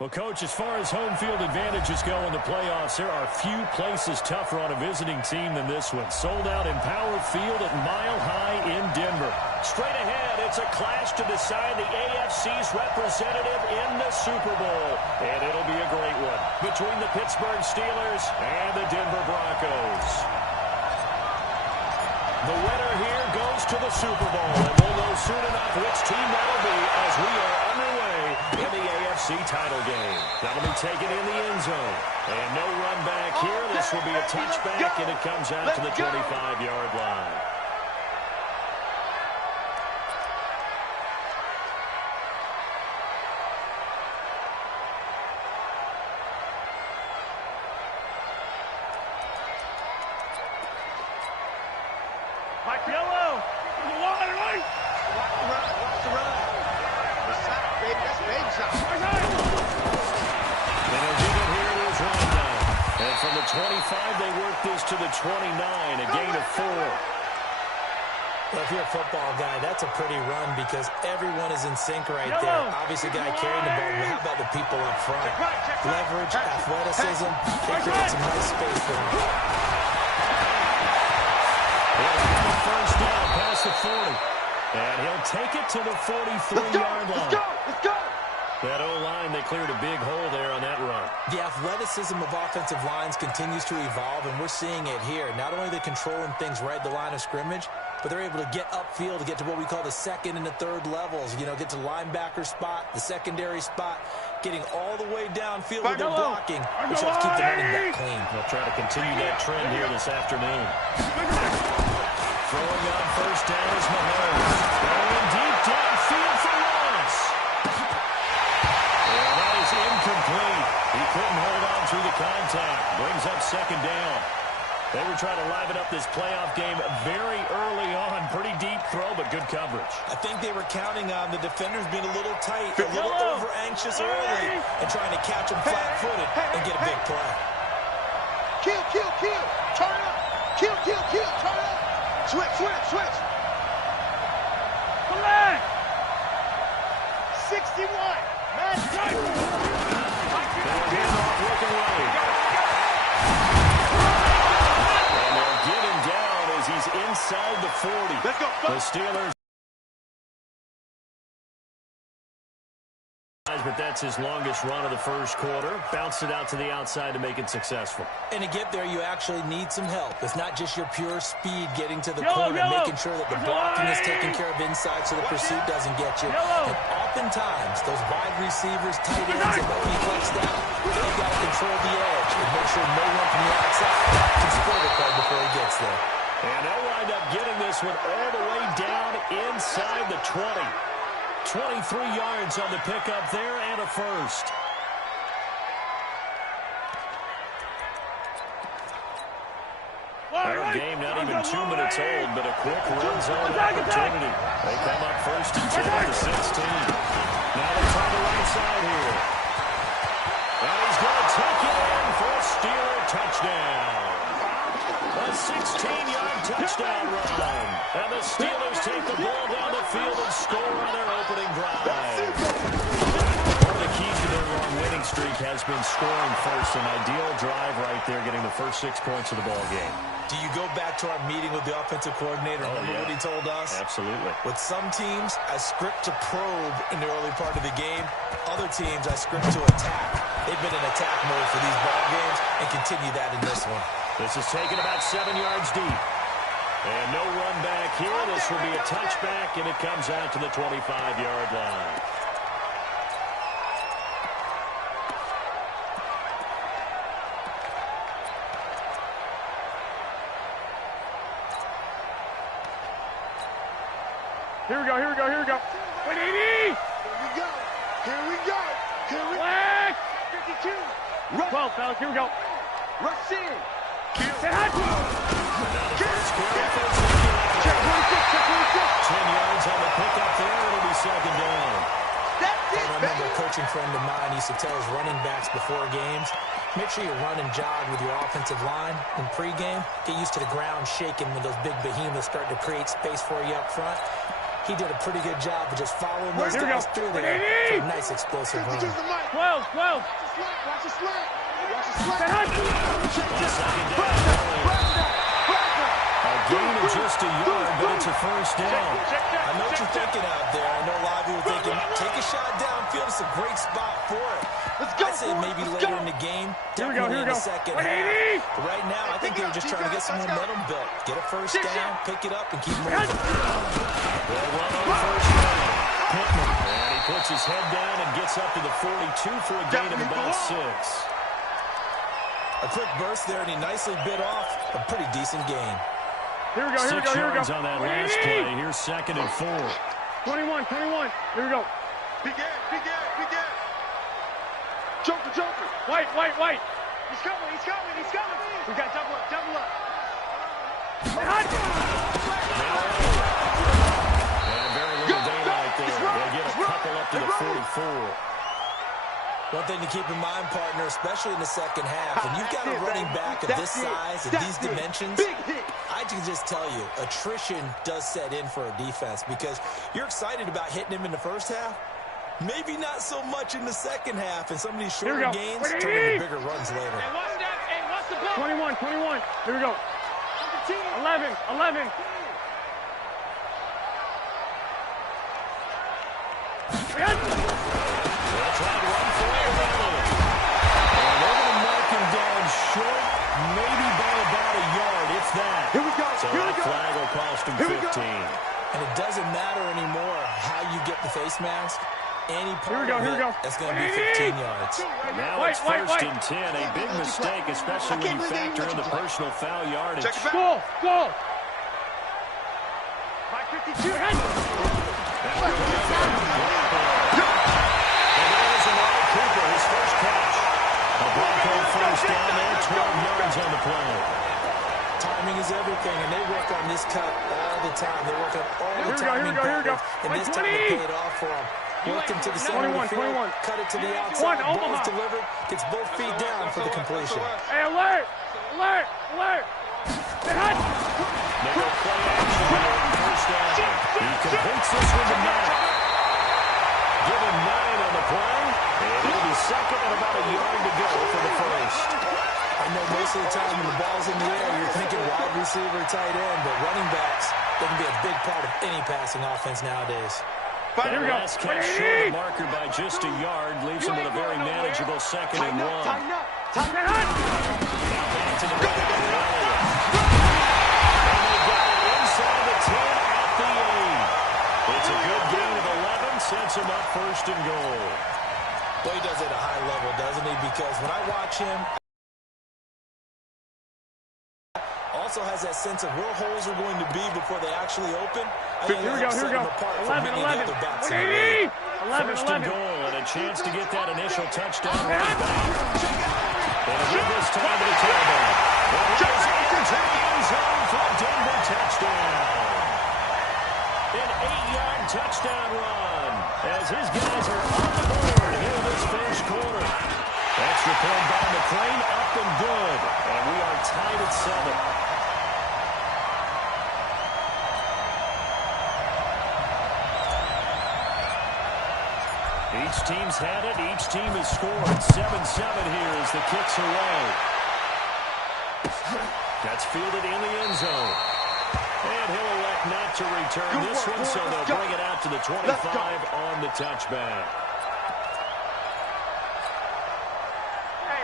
Well, Coach, as far as home field advantages go in the playoffs, there are few places tougher on a visiting team than this one. Sold out in Power Field at Mile High in Denver. Straight ahead, it's a clash to decide the AFC's representative in the Super Bowl. And it'll be a great one between the Pittsburgh Steelers and the Denver Broncos. The winner here goes to the Super Bowl, and we'll know soon enough which team that'll be as we are underway in the AFC title game. That'll be taken in the end zone. And no run back here. This will be a touchback, and it comes out to the 25-yard line. From the 25, they work this to the 29, a gain of 4. Well, if you're a football guy, that's a pretty run because everyone is in sync right there. Obviously, guy carrying the ball, but how about the people up front? Leverage, athleticism, they create some nice space for them. First down past the 40. And he'll take it to the 43-yard line. Let's go! That O-line, they cleared a big hole there on that run. The athleticism of offensive lines continues to evolve, and we're seeing it here. Not only are they controlling things right at the line of scrimmage, but they're able to get upfield to get to what we call the second and the third levels. You know, get to the linebacker spot, the secondary spot, getting all the way downfield with their blocking, which helps keep the running back clean. They'll try to continue that trend here this afternoon. Throwing on first down is Mahomes. Going deep downfield for Lawrence. And that is incomplete. He couldn't hold on through the contact. Brings up second down. They were trying to liven up this playoff game very early on. Pretty deep throw, but good coverage. I think they were counting on the defenders being a little tight, a little over-anxious early, and trying to catch them flat-footed and get a big play. Kill, turn up. Kill, turn up. Switch. Come on. 61. Man, looking away. And they'll get him down as he's inside the 40. Let's go. The Steelers. But that's his longest run of the first quarter. Bounced it out to the outside to make it successful. And to get there, you actually need some help. It's not just your pure speed getting to the corner, making sure that the blocking is taken care of inside so the pursuit doesn't get you. And oftentimes, those wide receivers, tight ends that might be flexed out, they've got to control the edge and make sure no one from the outside can spoil the play before he gets there. And they'll wind up getting this one all the way down inside the 20. 23 yards on the pickup there and a first. Our game not even 2 minutes old, but a quick run zone opportunity. They come up first and 10 at the 16. Now they try the right side here. And he's going to take it in for a Steeler touchdown. A 16-yard touchdown run. And the Steelers take the ball down the field and score on their opening drive. One of the keys to their long winning streak has been scoring first. An ideal drive right there, getting the first 6 points of the ball game. Do you go back to our meeting with the offensive coordinator? Remember what he told us? Absolutely. With some teams, I script to probe in the early part of the game. Other teams, I script to attack. They've been in attack mode for these ball games and continue that in this one. This is taken about 7 yards deep. And no run back here. This will be a touchback, and it comes out to the 25-yard line. Here we go. 180! Here we go. Flag! 52! 12, fellas, here we go. Rush in. Say hi. Check 26. 10 yards on the pickup there. It'll be second down. That's it, I remember a coaching friend of mine used to tell his running backs before games, make sure you run and jog with your offensive line in pregame. Get used to the ground shaking when those big behemoths start to create space for you up front. He did a pretty good job of just following those guys through there for a nice explosive run. 12. Watch the slant. A gain of just a yard, but it's a first down. I know what you're thinking out there. I know a lot of you are thinking, take a shot downfield. It's a great spot for it. I'd say maybe later in the game, definitely in the second half. But right now, I think they were just trying to get some momentum built. Get a first down, pick it up, and keep moving. They'll run on first down. Pittman, and he puts his head down and gets up to the 42 for a gain of about 6. A quick burst there, and he nicely bit off a pretty decent gain. 6 yards on that last play. Here's 2nd and 4. 21. Here we go. Big Ed. Joker. White. He's coming. We got double up. And very little daylight there. They'll get a couple up to the 44. One thing to keep in mind, partner, especially in the second half, when you've got a running back of this size and these dimensions, I can just tell you, attrition does set in for a defense because you're excited about hitting him in the first half. Maybe not so much in the second half, and some of these shorter gains turn into bigger runs later. Hey, watch the ball. 21. Here we go. 11. Short, maybe by about a yard, if that. Here we go. So that flag will cost him 15. And it doesn't matter anymore how you get the face mask. Any part Here of we it, go. that's going to be 15 yards. Now it's first and 10. A big mistake, especially when you factor in the personal foul yardage. Go. 5:52. And there's Amari Cooper, his first catch. A Bronco first down there, 12 yards on the play. Timing is everything, and they work on this cut all the time. They work on all the timing patterns, and this time it paid off for them. Working to the center of the field, cut it to the outside, ball is delivered, gets both feet down for the completion. Hey, alert! They go play action here on first down. He completes this one to Matt. Give him 9 on the play, and it'll be second and about a yard to go for the first. I know most of the time when the ball's in the air, you're thinking wide receiver, tight end, but running backs, they can be a big part of any passing offense nowadays. That last catch short of marker by just a yard leaves him with a very manageable 2nd and 1. Tighten up. Now back to the back area. And they got it inside the 10 at the 8. It's a good gain of 11, sets him up first and goal. Well, he does it at a high level, doesn't he? Because when I watch him, also has that sense of where holes are going to be before they actually open. Here we go. 11. First and goal, and a chance to get that initial touchdown right back. And with this time to the tailback. It is into the end zone for a Denver touchdown. An 8-yard touchdown run as his guys are on the board here in this first quarter. Extra point by McClain, up and good. And we are tied at 7. Each team's had it. Each team has scored. 7-7 here as the kick's away. That's fielded in the end zone. And he'll elect not to return this one, so they'll bring it out to the 25 on the touchback.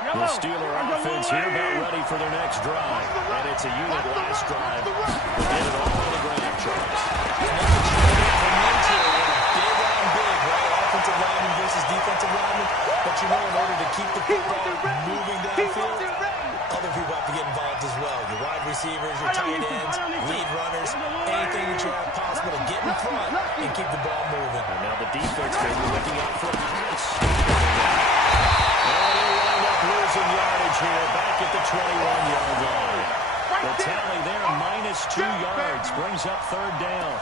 The Steeler offense here about ready for their next drive. And it's a unit last drive. They did it all on the ground charts. Offensive lineman versus defensive lineman. But you know, in order to keep the football moving downfield, other people have to get involved as well. Your wide receivers, your tight ends, lead runners, anything that you have possible to get in front and keep the ball moving. And now the defense may be looking out for a pass. And they wind up losing yardage here back at the 21-yard line. The tally there, -2 yards, brings up 3rd down.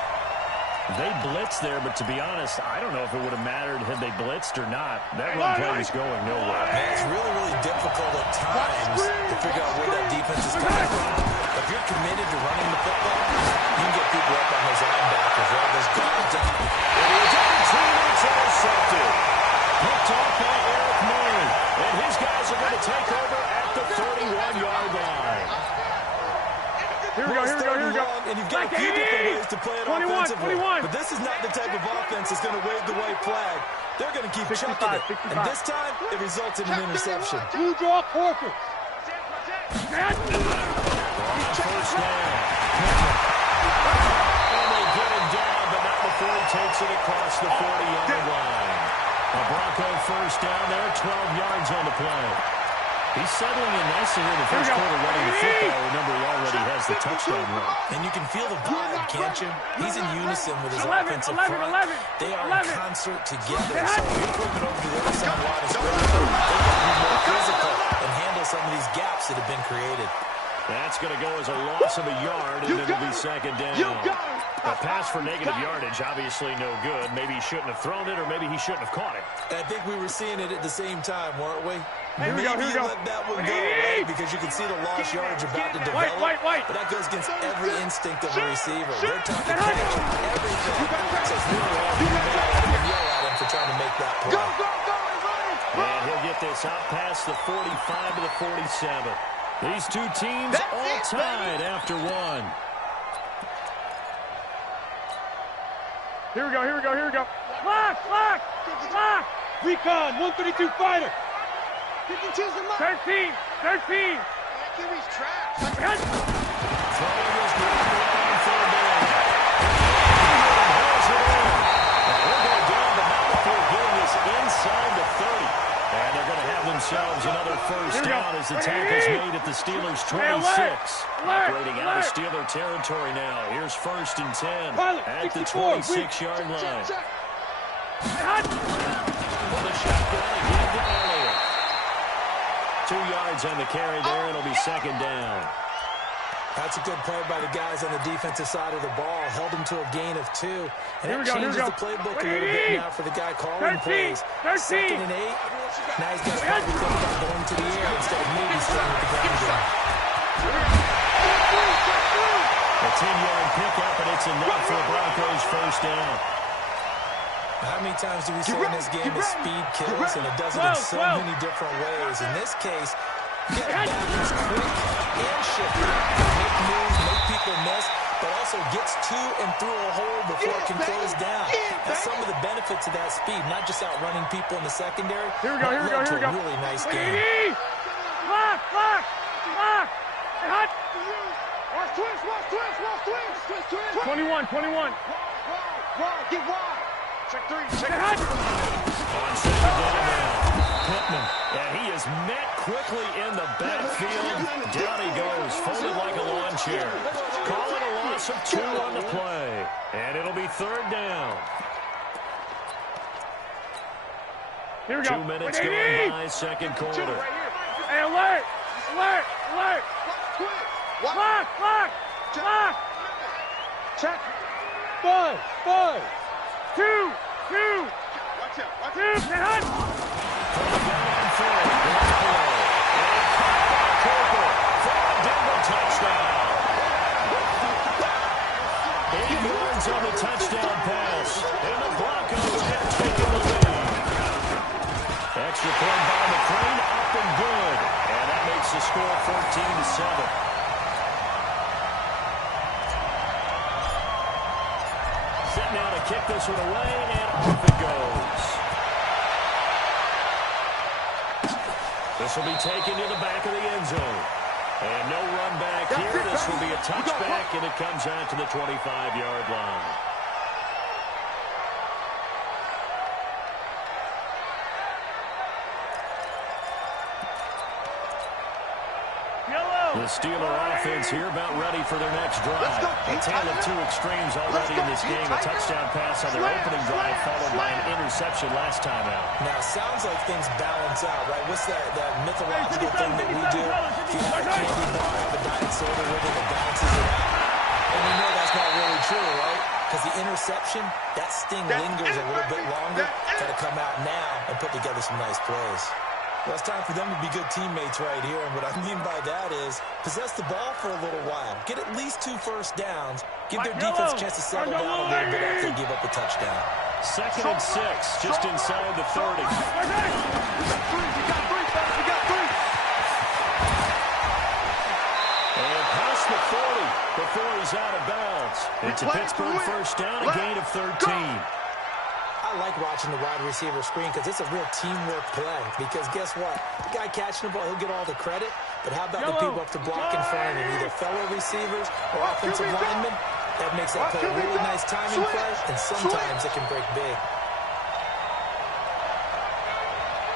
They blitzed there, but to be honest, I don't know if it would have mattered had they blitzed or not. That run play was going nowhere. Man, it's really, really difficult at times to figure out where that defense is coming from. If you're committed to running the football, you can get people up on those linebackers, right? Those guards Here we go. And you've got a few different ways to play it 21, offensively. 21. But this is not the type of offense that's going to wave the white flag. They're going to keep 65, chucking it. 65. And this time, it results in an interception. Two draw forfeit. First down. And they get him down, but not before he takes it across the 40-yard line. A Bronco first down there, 12 yards on the play. He's settling in nicely in the first quarter running the football. Remember, he already has the touchdown run. And you can feel the vibe, can't you? He's in unison with his 11, offensive 11, front. 11, They are 11. in concert together. So if you're flipping over to the other side of the line of scrimmage, they've got to be more physical and handle some of these gaps that have been created. That's going to go as a loss of a yard, and it'll be second down. A pass for negative yardage, obviously no good. Maybe he shouldn't have thrown it, or maybe he shouldn't have caught it. And I think we were seeing it at the same time, weren't we? Here we go. Maybe you let that one go, right? Because you can see the lost yardage about to develop. White. But that goes against every instinct of a receiver. They're talking catch, everything. So it's really hard to be mad at him and yell at him for trying to make that play. And he'll get this out past the 45 to the 47. These two teams all tied after one. Here we go. Lock. Recon, 132 fighter. 13. He's trapped. Throwing his ground on third down. Hauls it in. And we're going down the mount before getting this inside the 30. And they're going to have themselves another first down as the tackle's made at the Steelers' 26. Operating out of Steeler territory now. Here's first and 10 at the 26-yard line. What a shotgun again to Elliott. 2 yards on the carry there. It'll be second down. That's a good play by the guys on the defensive side of the ball. Held them to a gain of 2. And it changes the playbook a little bit now for the guy calling plays. 2nd and 8. Now he's got to probably think about going to the air instead of maybe staying with the ground game. A 10-yard pickup, and it's enough for Broncos first down. How many times do we say in this game that speed kills, and it does it in so many different ways? In this case, you got a guy who's quick and shifty, make moves, make people miss, but also gets to and through a hole before it can close down. That's some of the benefits of that speed, not just outrunning people in the secondary. Here we go. A really nice game. Lock. Hot. Watch twist. 21. Get wide. Check 3. Hot. On second down now, Pittman. And he is met quickly in the backfield. Down he goes, folded like a lawn chair. Call it a loss of 2 on the play. And it'll be third down. Here we go. 2 minutes going by, second quarter. Hey, alert. Lock. Check. 5. 2. Watch out. Hot. Down on third. Garoppolo. And caught by Cooper for a Denver touchdown. 8 yards on the touchdown pass. And the Broncos have taken the lead. Extra point by McCrane, up and good. And that makes the score 14-7. Set now to kick this one away, and off it goes. This will be taken to the back of the end zone. And no run back here. This will be a touchback, and it comes out to the 25-yard line. The Steeler offense here about ready for their next drive. A tale of 2 extremes already in this game. A touchdown pass on their opening drive followed by an interception last time out. Now, it sounds like things balance out, right? What's that mythological thing that we do? If you have a candy bar, have a diet soda with it, it balances it out. And we know that's not really true, right? Because the interception, that sting lingers a little bit longer. Got to come out now and put together some nice plays. Well, it's time for them to be good teammates right here. And what I mean by that is possess the ball for a little while. Get at least 2 first downs. Give their defense a chance to settle down a little bit after they give up a touchdown. 2nd and 6, just inside the 30. We got three. And pass past the 40 before he's out of bounds. It's a Pittsburgh first down, a gain of 13. I like watching the wide receiver screen because it's a real teamwork play. Because guess what? The guy catching the ball, he'll get all the credit. But how about the people up to block in front of him, either fellow receivers or offensive linemen? That makes that play a really nice timing play, and sometimes it can break big.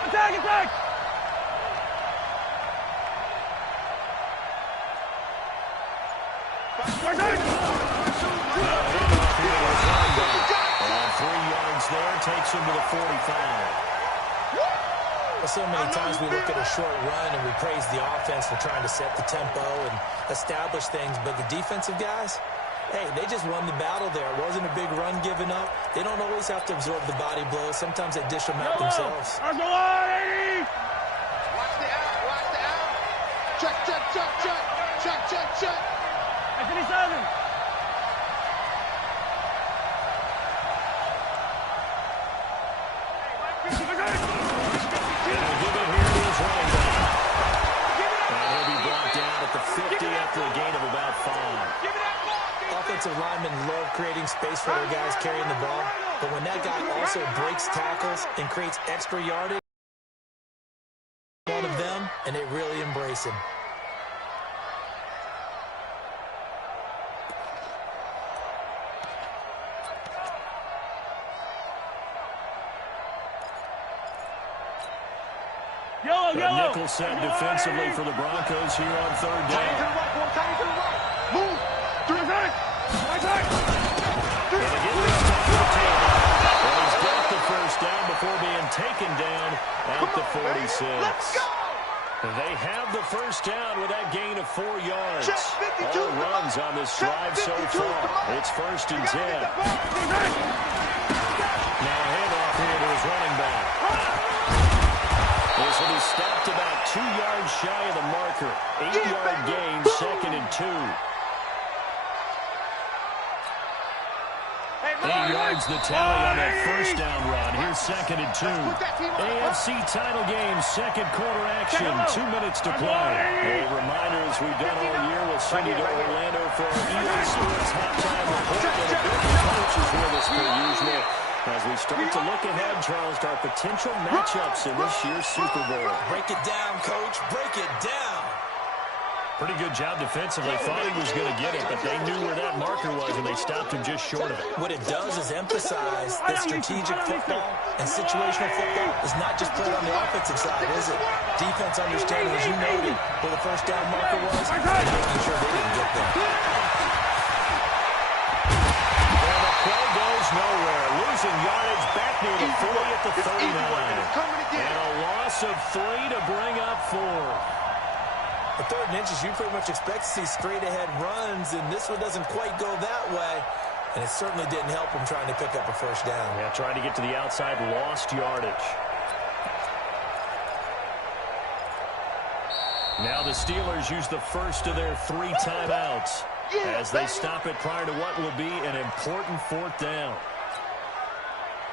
Attack, attack! And 3 yards there, takes him to the 45. Well, so many times we look at a short run and we praise the offense for trying to set the tempo and establish things, but the defensive guys, hey, they just won the battle there. It wasn't a big run given up. They don't always have to absorb the body blows. Sometimes they dish them out themselves. Watch the out, watch the out. Check, check, check, check. Check, check, check. 57. After a gain of about 5. Offensive linemen love creating space for their guys carrying the ball, but when that guy also breaks tackles and creates extra yardage, one of them, and they really embrace him. Nickel set defensively for the Broncos here on third down. Tight to the right, boy. Tight to the right. Move. Through the right. Right side. And again, this time to the table. Well, he's got the first down before being taken down at the 46. Let's go. They have the first down with that gain of 4 yards. Check 52. All runs on this drive so far. It's 1st and 10. Now handoff here to his running back. This will be stopped about 2 yards shy of the marker. 8-yard gain, 2nd and 2. 8 yards the tally on that first down run. Here's 2nd and 2. AFC title game, second quarter action. 2 minutes to play. A reminder, as we've done all year, we'll send you to Orlando for our EA Sports halftime report. And a big coach is with us per usual. As we start to look ahead, Charles, to our potential matchups in this year's Super Bowl. Break it down, Coach. Break it down. Pretty good job defensively. Thought he was going to get it, but they knew where that marker was, and they stopped him just short of it. What it does is emphasize that strategic football and situational football is not just played on the offensive side, is it? Defense understanding, as you noted, where the first down marker was, and making sure they didn't get there. Play goes nowhere. Losing yardage back near the 40 at the 39. And a loss of 3 to bring up 4. The 3rd and inches, you pretty much expect to see straight-ahead runs, and this one doesn't quite go that way. And it certainly didn't help him trying to pick up a first down. Yeah, trying to get to the outside, lost yardage. Now the Steelers use the first of their 3 timeouts as they stop it prior to what will be an important 4th down.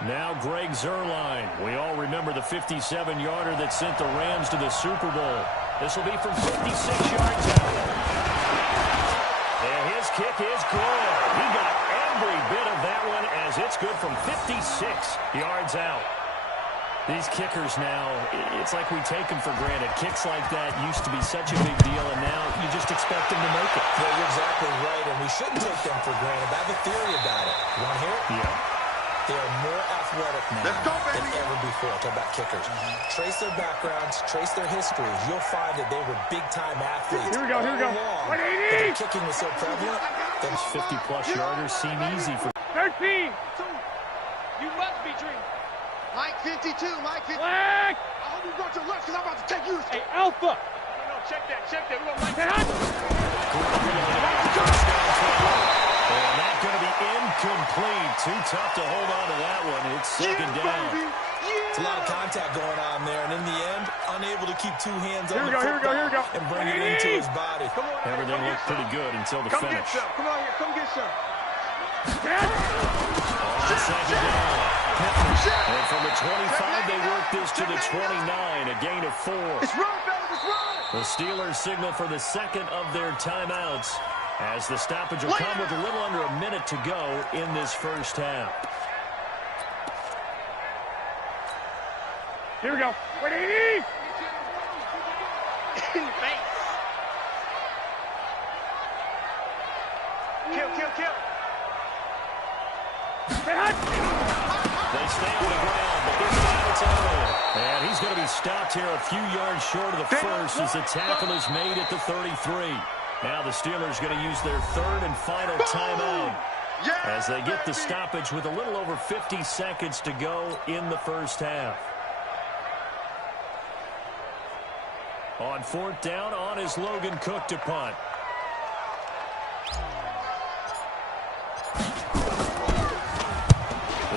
Now Greg Zuerlein. We all remember the 57-yarder that sent the Rams to the Super Bowl. This will be from 56 yards out. And his kick is good. He got every bit of that one as it's good from 56 yards out. These kickers now, it's like we take them for granted. Kicks like that used to be such a big deal, and now you just expect them to make it. Yeah, you're exactly right, and we shouldn't take them for granted. I have a theory about it. You want to hear it? Yeah. They are more athletic now than ever before. Talk about kickers. Trace their backgrounds, trace their histories. You'll find that they were big-time athletes. Here we go, here we go. But their kicking was so prevalent. Those 50-plus yarders seem easy for 13. You must be dreaming. Mike 52, Mike 52. Flag. I hope you brought your lunch because I'm about to take you. Hey, Alpha. No, check that, check that. We're going to Mike. And that's going to be incomplete. Too tough to hold on to that one. It's 2nd down. It's a lot of contact going on there, and in the end, unable to keep 2 hands on the football and bring it into his body. Everything looked pretty good until the finish. Come on here, come get some. On 2nd down. And from the 25, they work this to the 29, a gain of 4. It's run, fellas, it's run. The Steelers signal for the second of their timeouts as the stoppage will come with a little under a minute to go in this first half. Here we go. Ready? In the face. Kill. They stay on the ground, but this time it's out. And he's going to be stopped here a few yards short of the first as the tackle is made at the 33. Now the Steelers going to use their third and final timeout as they get the stoppage with a little over 50 seconds to go in the first half. On fourth down, on is Logan Cook to punt.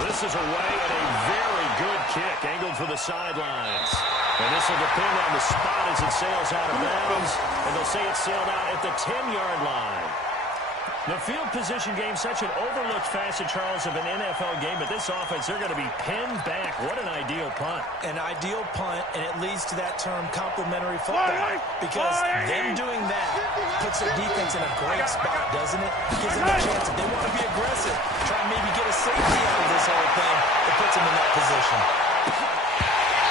This is away and a very good kick, angled for the sidelines. And this will depend on the spot as it sails out of bounds. And they'll say it sailed out at the 10-yard line. The field position game, such an overlooked facet, Charles, of an NFL game. But this offense, they're going to be pinned back. What an ideal punt. An ideal punt, and it leads to that term complementary football. Because them doing that puts the defense in a great spot, doesn't it? Gives them a chance, if they want to be aggressive, try and maybe get a safety out of this whole thing. It puts them in that position.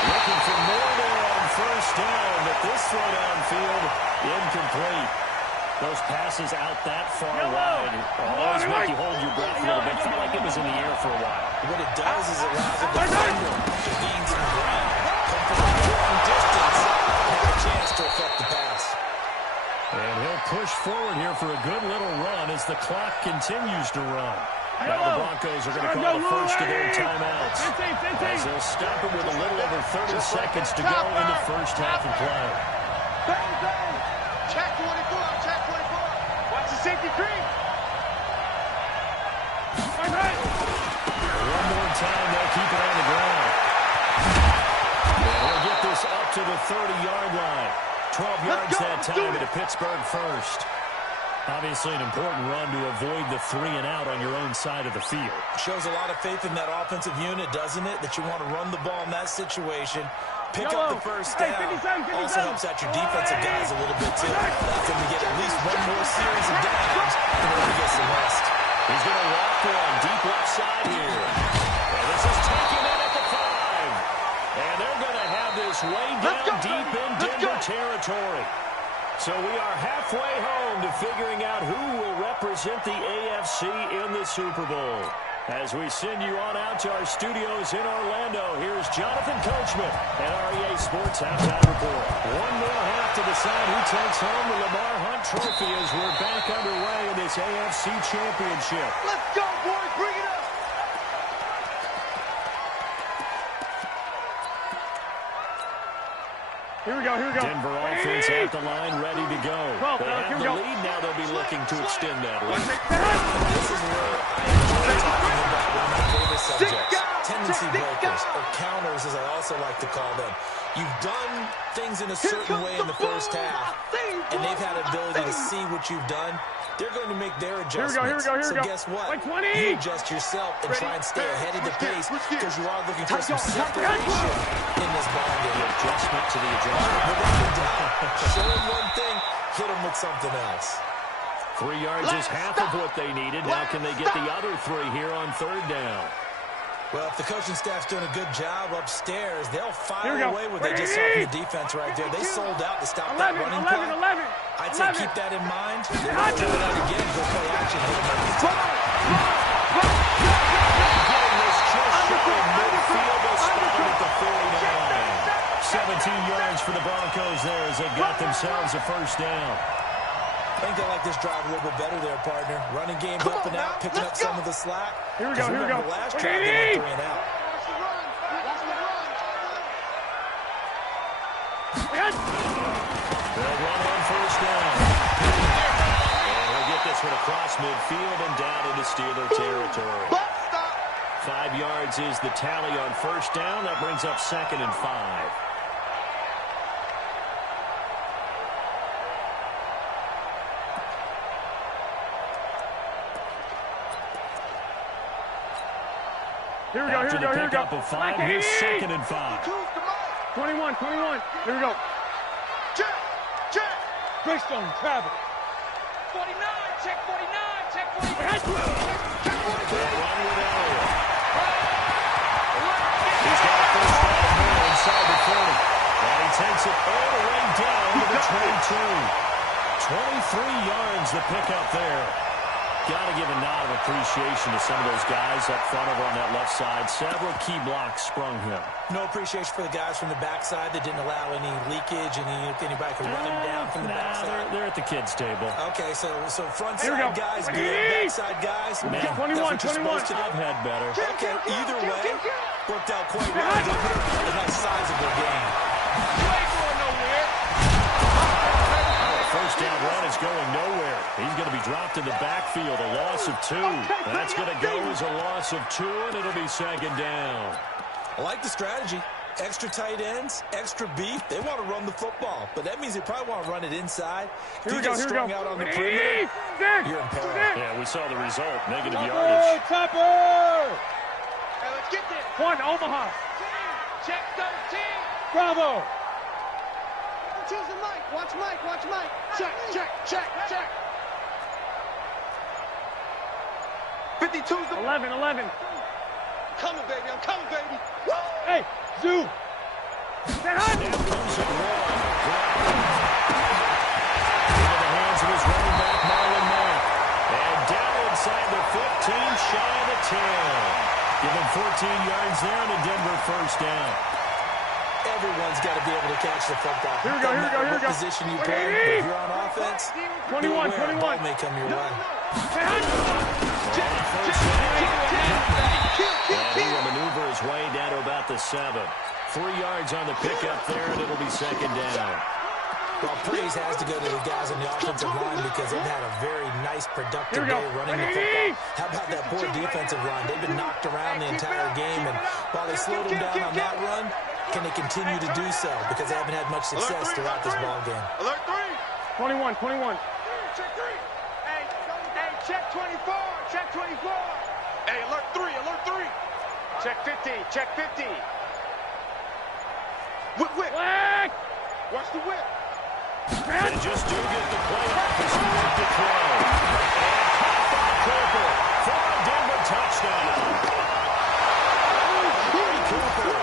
Looking for more there on first down, but this throw downfield incomplete. Those passes out that far wide always make you hold your breath a little bit. Felt like it was in the air for a while. What it does is it allows the defender to gain some ground, come from a long distance, and have a chance to affect the pass. And he'll push forward here for a good little run as the clock continues to run. Now the Broncos are going to call the first of their timeouts as they'll stop it with a little over 30 seconds to go in the first half of play. Check 24. Watch the safety creep. One more time, they'll keep it on the ground. And we'll get this up to the 30-yard line. 12 yards that time at a Pittsburgh first. Obviously an important run to avoid the 3-and-out on your own side of the field. Shows a lot of faith in that offensive unit, doesn't it? That you want to run the ball in that situation. Pick up the first down. 57. Also helps out your defensive guys a little bit, too. Allows them to get at least one more series of downs in order to get some rest. He's going to walk one deep left side here. And this is taken in at the 5. And they're going to have this way down deep in Denver territory. So we are halfway home to figuring out who will represent the AFC in the Super Bowl. As we send you on out to our studios in Orlando, here's Jonathan Coachman at REA Sports Halftime Report. One more half to decide who takes home the Lamar Hunt Trophy as we're back underway in this AFC Championship. Let's go, boys. Bring it up. Here we go. Denver offense at the line, ready to go. They have the lead, now they'll be looking to extend that lead. This is where I enjoy talking about one of my favorite subjects, tendency breakers, or counters as I also like to call them. You've done things in a certain way in the first half, and they've had an ability to see what you've done. They're going to make their adjustments. So guess what? You adjust yourself and try and stay ahead of the pace because you are looking for some separation in this ball game. Adjustment to the adjustment. Without a doubt, show them one thing, hit them with something else. 3 yards is half of what they needed. Now can they get the other 3 here on third down? Well, if the coaching staff's doing a good job upstairs, they'll fire away what they just saw from the defense right there. They sold out to stop that running play. I'd say keep that in mind. They're going to do it out again. Go play action. Getting this just short of midfield. They'll spot it at the 49. 17 yards for the Broncos there as they got themselves a first down. I think they like this drive a little bit better there, partner. Running game helping out, picking up some of the slack. Here we go. Last drive, they went 3-and-out. They'll run on first down. And we'll get this one across midfield and down into Steeler territory. 5 yards is the tally on first down. That brings up 2nd and 5. Here we go. After the pickup of 5, here's 2nd and 5. 21. Here we go. Greystone, travel. 49, check 49, check 49. Run with Elliott. He's got a first down here inside the 40. And he takes it all the way down to the 22. 23 yards the pickup there. Got to give a nod of appreciation to some of those guys up front over on that left side. Several key blocks sprung him. No appreciation for the guys from the backside that didn't allow any leakage, and anybody could run him down from the backside. They're at the kids' table. Okay, so front side guys good, backside guys. Man, 21, 21. I've had better. Okay, either way, worked out quite well. A nice sizable game. First down run is going nowhere. He's going to be dropped in the backfield, a loss of 2. That's going to go as a loss of 2, and it'll be second down. I like the strategy. Extra tight ends, extra beef. They want to run the football, but that means they probably want to run it inside. If you get strung out on the perimeter, you're in peril. Yeah, we saw the result. Negative yardage. Topper! Hey, let's get this. 1, Omaha. Check 13. Bravo. Choose the mic. Watch Mike. Watch Mike. Check, check, check, check. 52's the 11. coming, baby. I'm coming, baby. Woo! Hey, Zoo. Stand high. Snap comes it wrong. Into the hands of his running back, Marlon Mack. And down inside the 15, shy of the 10. Give him 14 yards there and a Denver first down. Everyone's got to be able to catch the football. Here we go. What position you play, but if you're on offense, 21. the ball may come your way. And he will maneuver his way down to about the 7. 3 yards on the pickup there, and it'll be second down. Well, praise has to go to the guys on the offensive line because they've had a very nice, productive day running the football. How about that poor defensive line? They've been knocked around the entire game, and while they slowed them down on that run, can they continue to do so? Because they haven't had much success throughout this ball game. Alert 3. 21. Check 3. Hey, check 24. Check 24. Hey, alert 3. Alert 3. Check 50. Check 50. Whip. Flag. Watch the whip. They just do get the play off as he worked the throw. And caught by Cooper for a Denver touchdown. Cooper,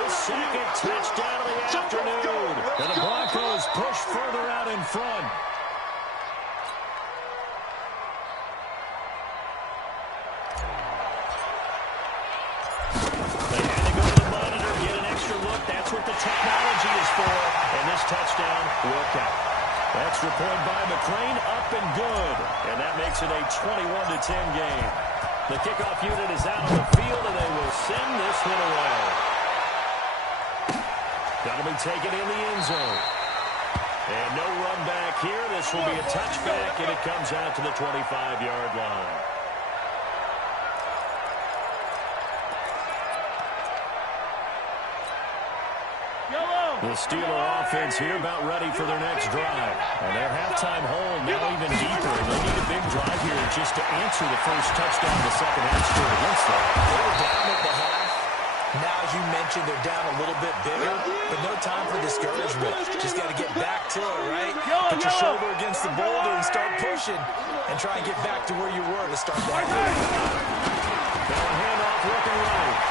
his second touchdown of the afternoon. And the Broncos push further out in front. They had to go to the monitor, get an extra look. That's what the technology is for. And this touchdown will count. Extra point by McClain, up and good. And that makes it a 21-10 game. The kickoff unit is out on the field, and they will send this one away. That'll be taken in the end zone. And no run back here. This will be a touchback, and it comes out to the 25-yard line. The Steeler offense here about ready for their next drive. And their halftime hole now even deeper. And they need a big drive here just to answer the first touchdown the second half scored against them. They were down at the half. Now, as you mentioned, they're down a little bit bigger, but no time for discouragement. Just got to get back to it, right? Put your shoulder against the boulder and start pushing and try and get back to where you were to start that game. Now a handoff looking right.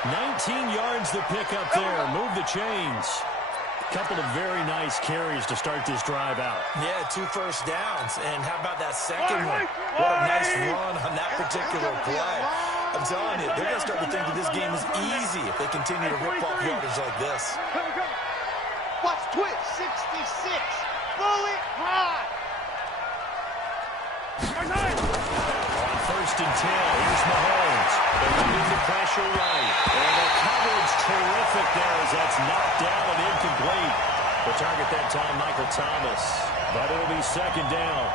19 yards the pickup there. Move the chains. Couple of very nice carries to start this drive out. Yeah, 2 first downs. And how about that second one? What a nice run on that particular play. I'm telling you, they're going to start to think that this game is easy if they continue to rip off yardage like this. Watch twitch. 66. Bullet high. On first and 10, here's Mahomes. They're moving the pressure right. And the coverage terrific there as that's knocked down and incomplete. The target that time, Michael Thomas. But it'll be second down.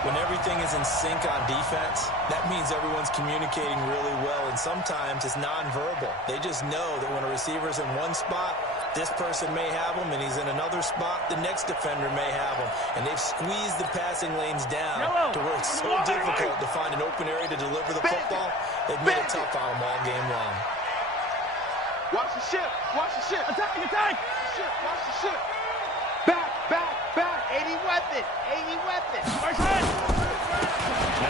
When everything is in sync on defense, that means everyone's communicating really well, and sometimes it's nonverbal. They just know that when a receiver's in one spot, this person may have him, and he's in another spot, the next defender may have him. And they've squeezed the passing lanes down to where it's so difficult to find an open area to deliver the football. They've made it tough on them all game long. Watch the shift. Watch the shift. Attack. Watch the shit. Back. 80 weapon. Now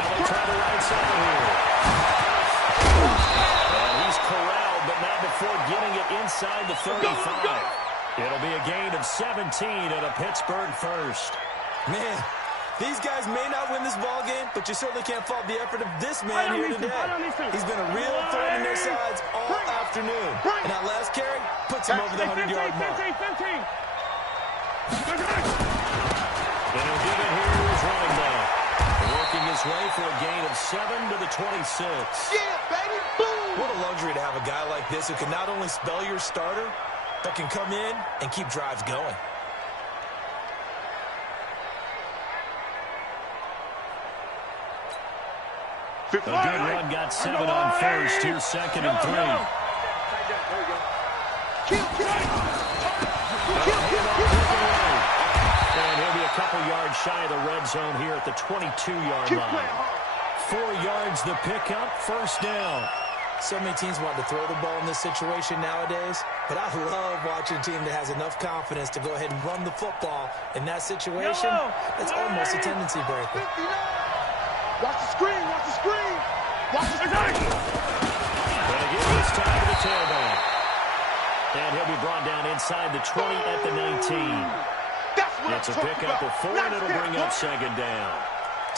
they try the right side here. And he's corralled, but not before getting it inside the 35. It'll be a gain of 17 and a Pittsburgh first. Man, these guys may not win this ball game, but you certainly can't fault the effort of this man here today. He's been a real thorn in their sides all afternoon. And that last carry puts him over the 100-yard mark. 15. And he'll give it here to his running back. Working his way for a gain of 7 to the 26. Yeah, baby, boom! What a luxury to have a guy like this who can not only spell your starter, but can come in and keep drives going. A good run got 7 on first. Here's 2nd and 3. And he'll be a couple yards shy of the red zone here at the 22-yard line. 4 yards the pickup, first down. So many teams want to throw the ball in this situation nowadays, but I love watching a team that has enough confidence to go ahead and run the football. In that situation, it's almost a tendency breaker. Watch the screen. And again, this time to the tailback. And he'll be brought down inside the 20 at the 19. It's a pickup of 4, and it'll bring up 2nd down.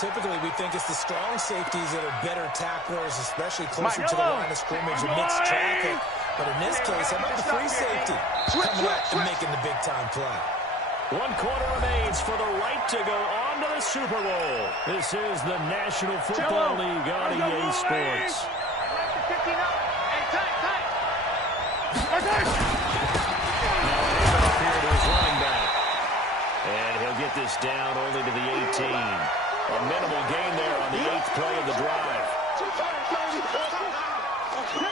Typically, we think it's the strong safeties that are better tacklers, especially closer to the line of scrimmage amidst traffic. But in this case, how about the free safety coming out and making the big-time play? 1 quarter remains for the right to go on to the Super Bowl. This is the National Football League on EA Sports. Now here to his running back. And he'll get this down only to the 18. A minimal gain there on the 8th play of the drive.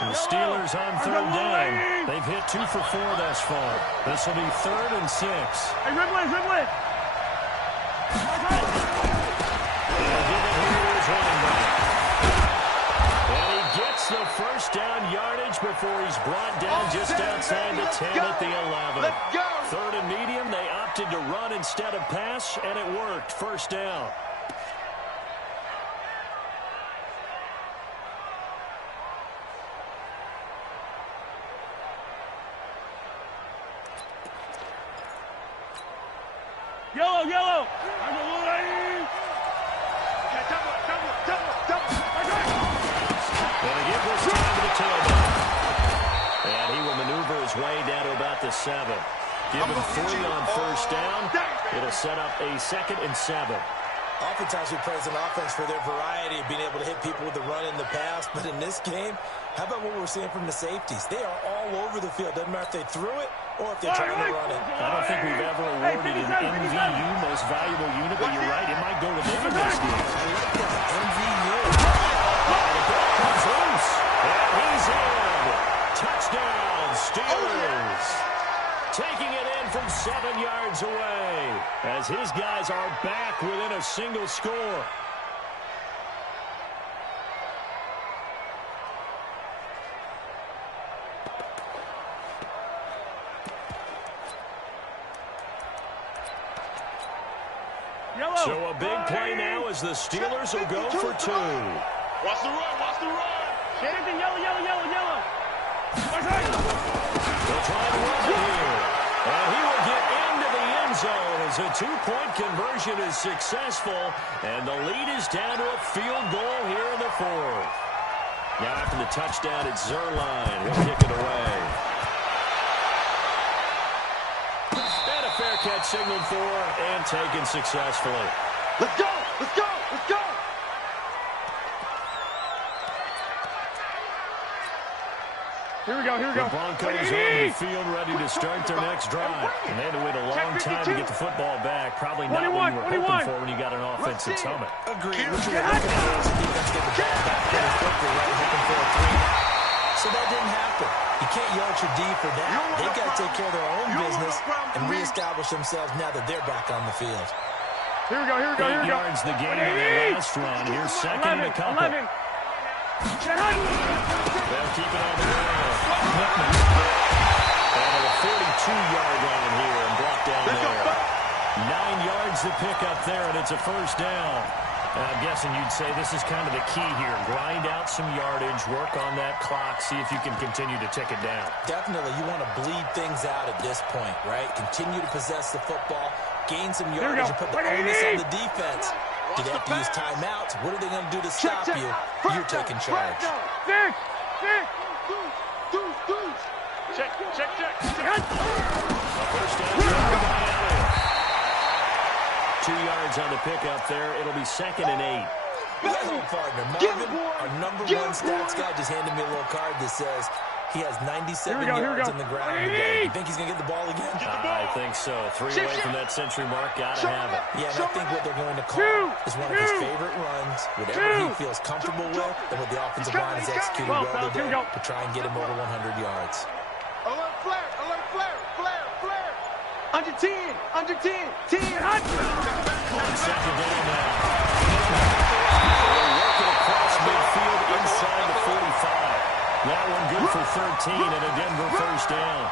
The Steelers on 3rd down. They've hit 2 for 4 thus far. This will be 3rd and 6. Hey, Ridley. And he'll give it here to his running back. And he gets the first down yardage before he's brought down just outside the 10 at the 11. 3rd and medium, they opted to run instead of pass, and it worked. First down. Yellow. And again, this time to the tailback. And he will maneuver his way down to about the 7. Give him 3 on first down. It'll set up a 2nd and 7. Oftentimes we praise an offense for their variety of being able to hit people with the run in the pass. But in this game, how about what we're seeing from the safeties? They are all over the field. Doesn't matter if they threw it or if they're trying to run it. I don't think we've ever awarded an MVU, most valuable unit, but you're right, it might go to them in this game. MVU. The ball comes loose, and he's in. Touchdown, Steelers. Taking it in from 7 yards away as his guys are back within a single score. So a big play now as the Steelers will go for 2. Watch the run. Yellow. They'll try to run it here. And he will get into the end zone as a 2-point conversion is successful. And the lead is down to a field goal here in the 4th. Now after the touchdown, it's Zerline. He'll kick it away. And a fair catch signaled for and taken successfully. Let's go. Here we go. The Broncos on the field ready to start their next drive. And they had to wait a long time to get the football back. Probably not what you were hoping for when you got an offense at Summit. Agreed. What you were looking at was the defense get the ball back pretty quickly, right? Hoping for a 3. So that didn't happen. You can't yell at your D for that. They've got to take care of their own business and reestablish themselves now that they're back on the field. Here we go. 8 yards the game in the last run. Here's 2nd and a couple. 11. They'll keep it on the ground. And at the 42-yard line here and brought down there. 9 yards to pick up there, and it's a first down. I'm guessing you'd say this is kind of the key here. Grind out some yardage, work on that clock, see if you can continue to tick it down. Definitely. You want to bleed things out at this point, right? Continue to possess the football, gain some yardage, and put the onus on the defense. Do they have to use timeouts? What are they going to do to stop you? You're taking charge. Check. First down. 2 yards on the pickup there. It'll be 2nd and 8. Well, partner, Marvin, our number one stats guy, just handed me a little card that says he has 97 yards on the ground today. You think he's going to get the ball again? I think so. 3 away from that century mark. Got to have it. Yeah, and I think what they're going to call is one of his favorite runs, whatever he feels comfortable with, and what the offensive line has executed well today to try and get him over 100 yards. Alert flare, flare. Under 10, 10. On second down now. They're working across midfield inside the 45. That one good for 13 and a Denver first down.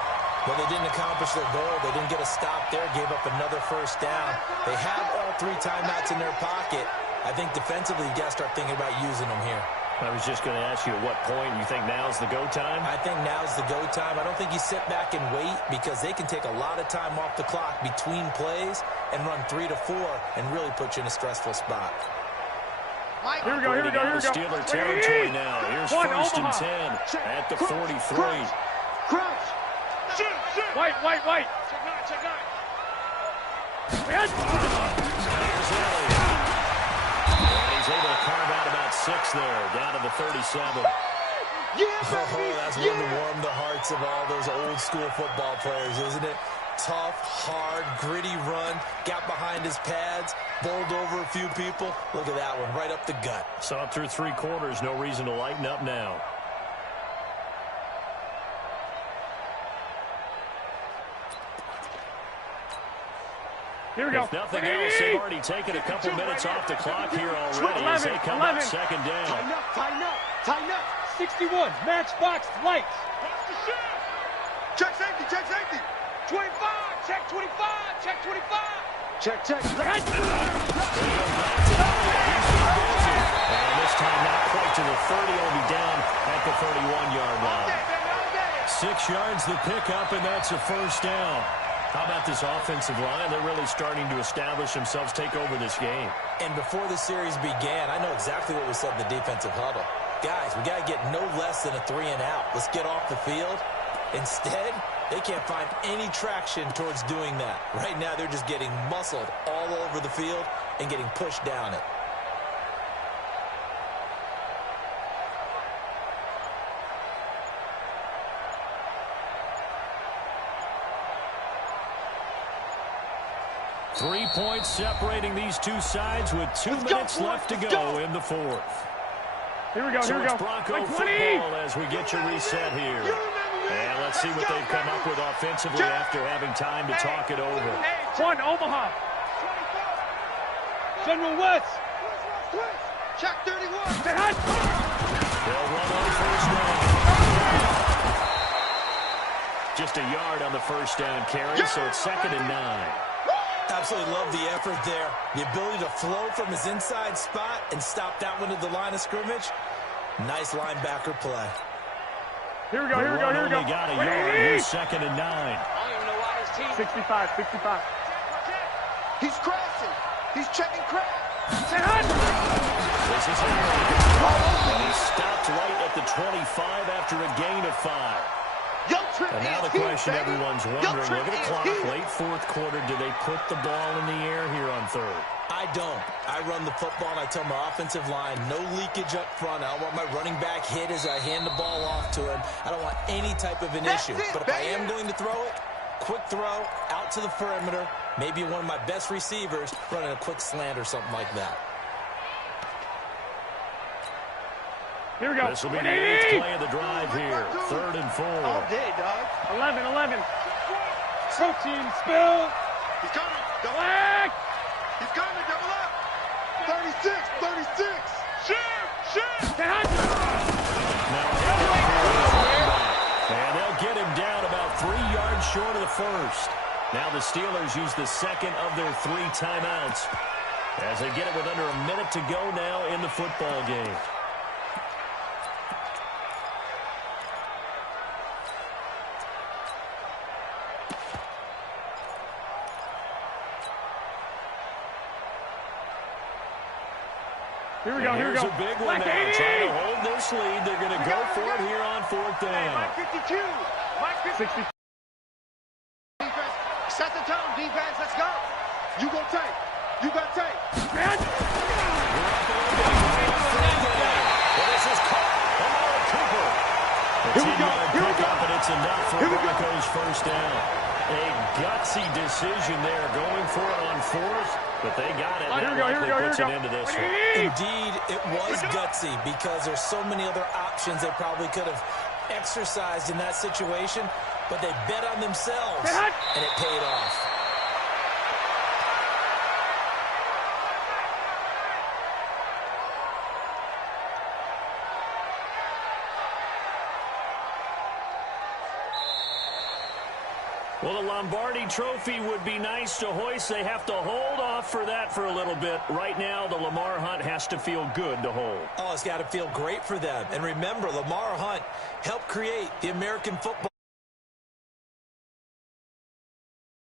Well, they didn't accomplish their goal. They didn't get a stop there, gave up another first down. They have all 3 timeouts in their pocket. I think defensively, you got to start thinking about using them here. I was just going to ask you at what point you think now's the go time? I think now's the go time. I don't think you sit back and wait because they can take a lot of time off the clock between plays and run 3 to 4 and really put you in a stressful spot. Here we go. Steeler territory now. Here's first and 10 at the 43. Crouch. White. Check nine. Here's Elliott. And he's able to carve out about 6 there, down to the 37. That's one to warm the hearts of all those old school football players, isn't it? Tough, hard, gritty run, got behind his pads, bowled over a few people. Look at that one, right up the gut. Saw it through 3 quarters, no reason to lighten up now. Here we go. If nothing else, they've already taken a couple minutes off the clock here already as they come up second down. Tighten up. 61, matchbox lights. Check safety. 25, check 25. Check. And this time not quite to the 30, will be down at the 31-yard line. 6 yards the pickup, and that's a first down. How about this offensive line? They're really starting to establish themselves, take over this game. And before the series began, I know exactly what was said in the defensive huddle. Guys, we got to get no less than a 3 and out. Let's get off the field. Instead, they can't find any traction towards doing that. Right now, they're just getting muscled all over the field and getting pushed down it. Three points separating these two sides with 2 minutes left to go in the 4th. Here we go. So it's Bronco football as we get you reset here. And let's see what they've come up with offensively after having time to talk it over. 1, Omaha. General West. Check 31. They'll run on first down. Just a yard on the first down carry, so it's 2nd and 9. Absolutely love the effort there. The ability to flow from his inside spot and stop that one at the line of scrimmage. Nice linebacker play. Here we go. Only got a yard. Here's 2nd and 9. I don't even know why his team. 65. He's crashing. He's checking crash. This is Harry. And he stopped right at the 25 after a gain of 5. And now the question everyone's wondering, look at the clock, late 4th quarter, do they put the ball in the air here on 3rd? I don't. I run the football, and I tell my offensive line, no leakage up front. I don't want my running back hit as I hand the ball off to him. I don't want any type of an issue. But if I am going to throw it, quick throw, out to the perimeter, maybe one of my best receivers running a quick slant or something like that. Here we go. This will be the 8th play of the drive here. 3rd and 4. All day, dog. 11. Protein spill. He's coming. Black. He's coming. Double up. 36. Shoot. Now, and they'll get him down about 3 yards short of the first. Now the Steelers use the second of their 3 timeouts as they get it with under a minute to go now in the football game. Here we go, here we go. Here's a big one now. Trying to hold this lead. They're going to go for it here on 4th down. Hey, Mike 52. Mike 50. 60. Defense, set the tone, defense. Let's go. You go tight. You got tight. Well, this is caught. Amari Cooper. The 10-yard pickup, and it's enough for Broncos first down. A gutsy decision there, going for it on 4th, but they got it. Here we go, here we go, here we go. Into this one. Indeed, it was gutsy because there's so many other options they probably could have exercised in that situation, but they bet on themselves, and it paid off. Well, the Lombardi Trophy would be nice to hoist. They have to hold off for that for a little bit. Right now, the Lamar Hunt has to feel good to hold. Oh, it's got to feel great for them. And remember, Lamar Hunt helped create the American football.